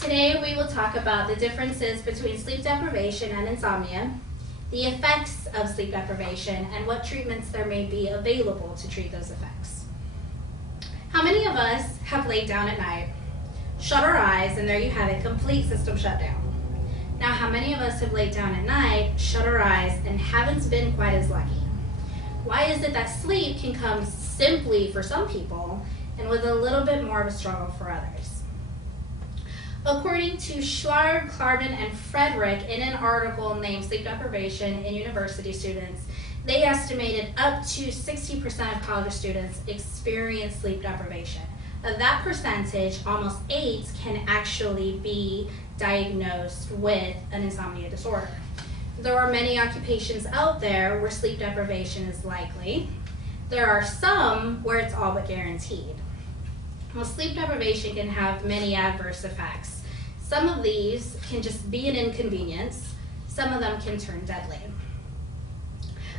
Today we will talk about the differences between sleep deprivation and insomnia, the effects of sleep deprivation, and what treatments there may be available to treat those effects. How many of us have laid down at night, shut our eyes, and there you have it, complete system shutdown? Now, how many of us have laid down at night, shut our eyes, and haven't been quite as lucky? Why is it that sleep can come simply for some people and with a little bit more of a struggle for others? According to Schlarb, Clarman, and Frederick in an article named Sleep Deprivation in University Students, they estimated up to 60% of college students experience sleep deprivation. Of that percentage, almost 8 can actually be diagnosed with an insomnia disorder. There are many occupations out there where sleep deprivation is likely. There are some where it's all but guaranteed. Well, sleep deprivation can have many adverse effects. Some of these can just be an inconvenience. Some of them can turn deadly.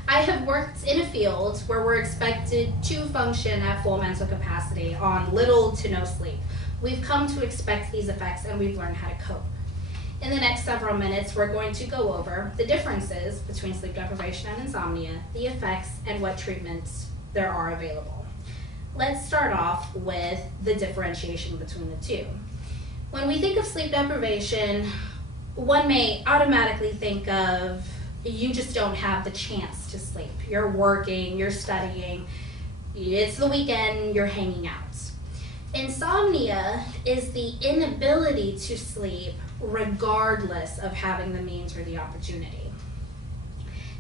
I have worked in a field where we're expected to function at full mental capacity on little to no sleep. We've come to expect these effects and we've learned how to cope. In the next several minutes, we're going to go over the differences between sleep deprivation and insomnia, the effects, and what treatments there are available. Let's start off with the differentiation between the two. When we think of sleep deprivation, one may automatically think of you just don't have the chance to sleep. You're working, you're studying, it's the weekend, you're hanging out. Insomnia is the inability to sleep regardless of having the means or the opportunity.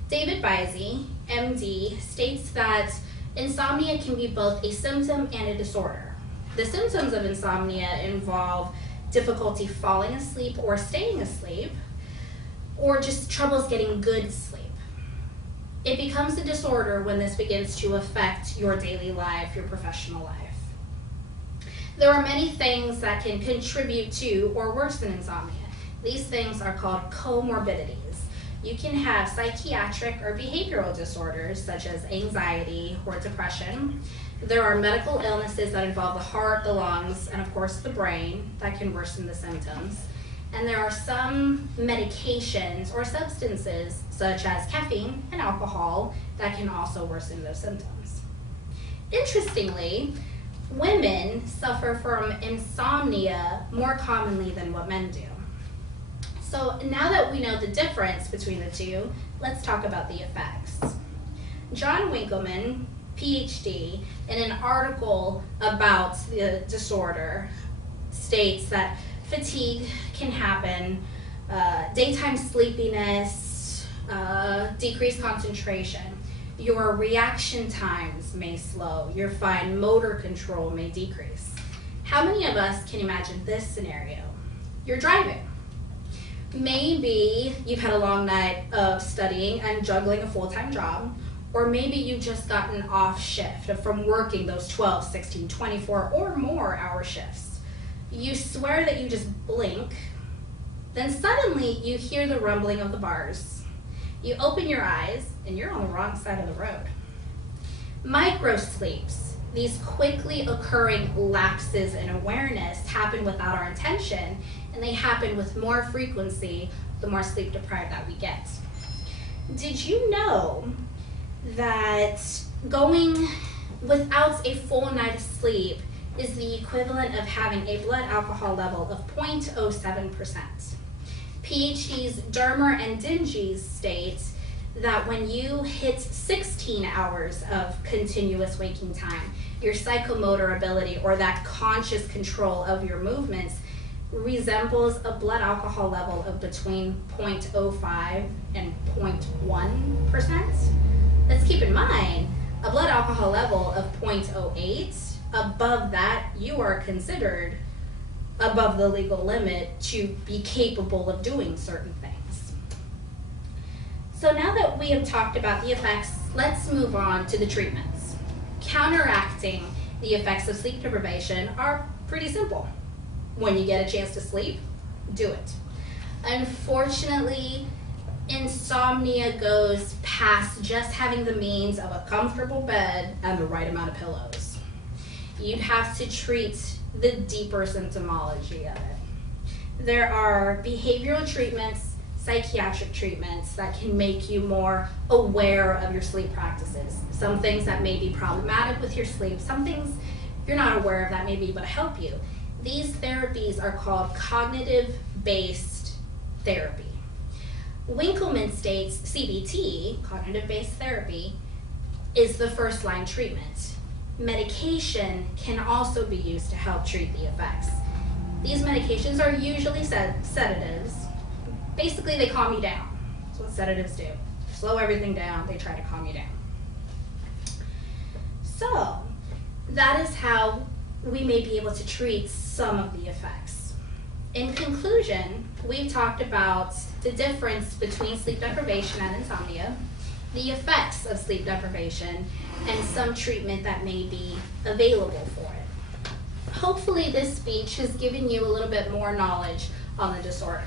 David Bizey, MD, states that insomnia can be both a symptom and a disorder. The symptoms of insomnia involve difficulty falling asleep or staying asleep, or just troubles getting good sleep. It becomes a disorder when this begins to affect your daily life, your professional life. There are many things that can contribute to or worsen insomnia. These things are called comorbidities. You can have psychiatric or behavioral disorders such as anxiety or depression. There are medical illnesses that involve the heart, the lungs, and of course the brain that can worsen the symptoms. And there are some medications or substances such as caffeine and alcohol that can also worsen those symptoms. Interestingly, women suffer from insomnia more commonly than what men do. So now that we know the difference between the two, let's talk about the effects. John Winkelman, PhD, in an article about the disorder, states that fatigue can happen, daytime sleepiness, decreased concentration. Your reaction times may slow. Your fine motor control may decrease. How many of us can imagine this scenario? You're driving. Maybe you've had a long night of studying and juggling a full-time job, or maybe you've just gotten off shift from working those 12, 16, 24 or more hour shifts. You swear that you just blink, then suddenly you hear the rumbling of the bars. You open your eyes and you're on the wrong side of the road. Microsleeps, these quickly occurring lapses in awareness, happen without our intention, and they happen with more frequency the more sleep deprived that we get. Did you know that going without a full night of sleep is the equivalent of having a blood alcohol level of 0.07%? PhDs Dermer and Dinges state that when you hit 16 hours of continuous waking time, your psychomotor ability, or that conscious control of your movements, resembles a blood alcohol level of between 0.05 and 0.1%. Let's keep in mind, a blood alcohol level of 0.08, above that, you are considered above the legal limit to be capable of doing certain things. So now that we have talked about the effects, let's move on to the treatments. Counteracting the effects of sleep deprivation are pretty simple. When you get a chance to sleep, do it. Unfortunately, insomnia goes past just having the means of a comfortable bed and the right amount of pillows. You'd have to treat the deeper symptomology of it. there are behavioral treatments, psychiatric treatments that can make you more aware of your sleep practices. Some things that may be problematic with your sleep, some things you're not aware of that may be able to help you. These therapies are called cognitive-based therapy. Winkelman states CBT, cognitive-based therapy, is the first-line treatment. Medication can also be used to help treat the effects. These medications are usually sedatives. Basically, they calm you down. That's what sedatives do. Slow everything down, they try to calm you down. So, that is how we may be able to treat some of the effects. In conclusion, we've talked about the difference between sleep deprivation and insomnia, the effects of sleep deprivation, and some treatment that may be available for it. Hopefully this speech has given you a little bit more knowledge on the disorder.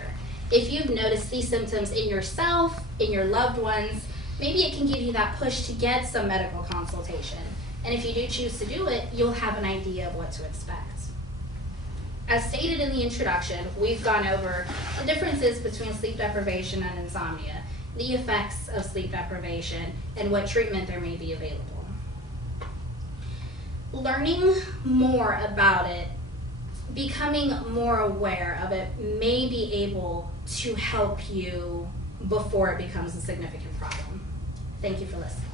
If you've noticed these symptoms in yourself, in your loved ones, maybe it can give you that push to get some medical consultation. And if you do choose to do it, you'll have an idea of what to expect. As stated in the introduction, we've gone over the differences between sleep deprivation and insomnia, the effects of sleep deprivation, and what treatment there may be available. Learning more about it, becoming more aware of it, may be able to help you before it becomes a significant problem. Thank you for listening.